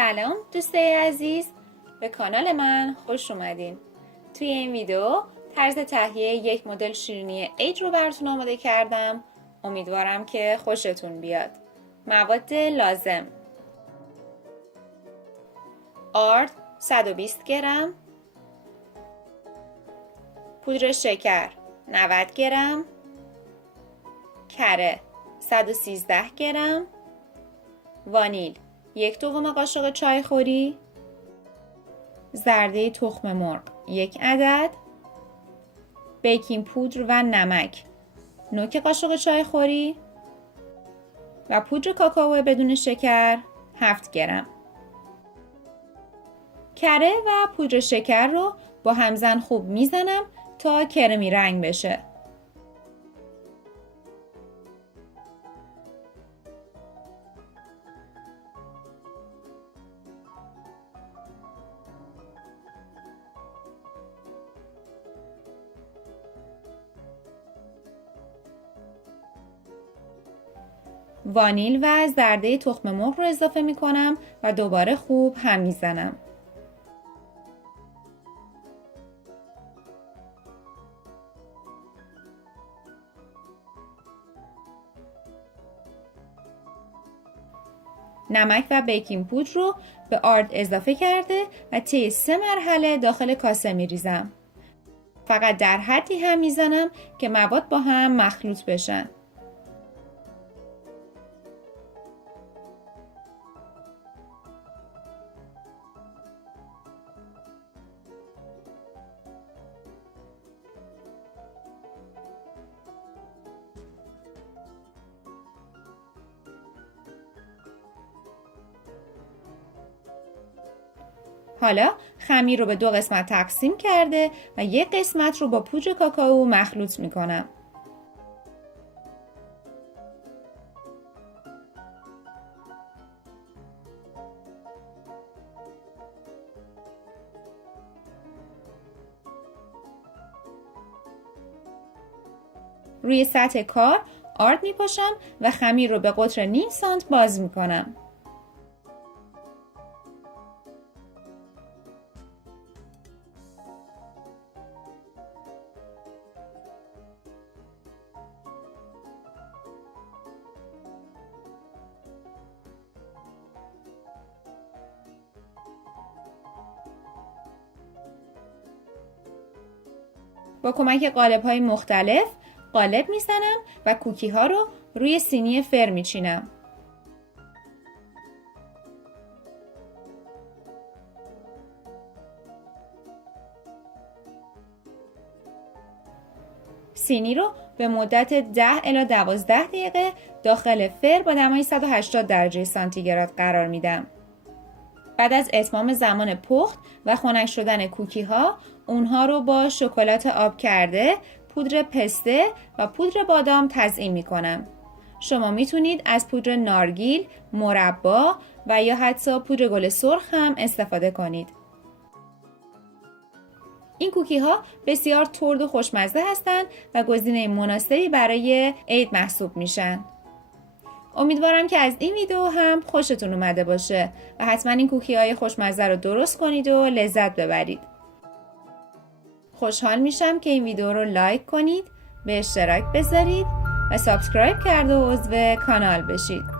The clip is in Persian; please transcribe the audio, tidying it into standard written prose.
سلام دوستای عزیز، به کانال من خوش اومدین. توی این ویدیو طرز تهیه یک مدل شیرینی عید رو براتون آماده کردم. امیدوارم که خوشتون بیاد. مواد لازم: آرد 120 گرم، پودر شکر 90 گرم، کره 113 گرم، وانیل 1/2 قاشق چایخوری، زرده تخم مرغ 1 عدد، بیکینگ پودر و نمک نوک قاشق چایخوری و پودر کاکائو بدون شکر 7 گرم. کره و پودر شکر رو با همزن خوب میزنم تا کرمی رنگ بشه. وانیل و زرده تخم مرغ رو اضافه می کنم و دوباره خوب هم میزنم. نمک و بیکینگ پودر رو به آرد اضافه کرده و طی 3 مرحله داخل کاسه می ریزم. فقط در حدی هم میزنم که مواد با هم مخلوط بشن. حالا خمیر رو به 2 قسمت تقسیم کرده و 1 قسمت رو با پودر کاکائو مخلوط می کنم. روی سطح کار آرد می پاشم و خمیر رو به قطر نیم سانت باز می کنم. با کمک قالب‌های مختلف قالب میزنم و کوکی ها رو روی سینی فر میچینم. سینی رو به مدت 10 الی 12 دقیقه داخل فر با دمای 180 درجه سانتیگراد قرار میدم. بعد از اتمام زمان پخت و خنک شدن کوکی ها، اونها رو با شکلات آب کرده، پودر پسته و پودر بادام تزیین می کنم. شما میتونید از پودر نارگیل، مربا و یا حتی پودر گل سرخ هم استفاده کنید. این کوکی ها بسیار ترد و خوشمزه هستند و گزینه مناسبی برای عید محسوب میشن. امیدوارم که از این ویدیو هم خوشتون اومده باشه و حتما این کوکی های خوشمزه رو درست کنید و لذت ببرید. خوشحال میشم که این ویدیو رو لایک کنید، به اشتراک بذارید و سابسکرایب کرده و عضو کانال بشید.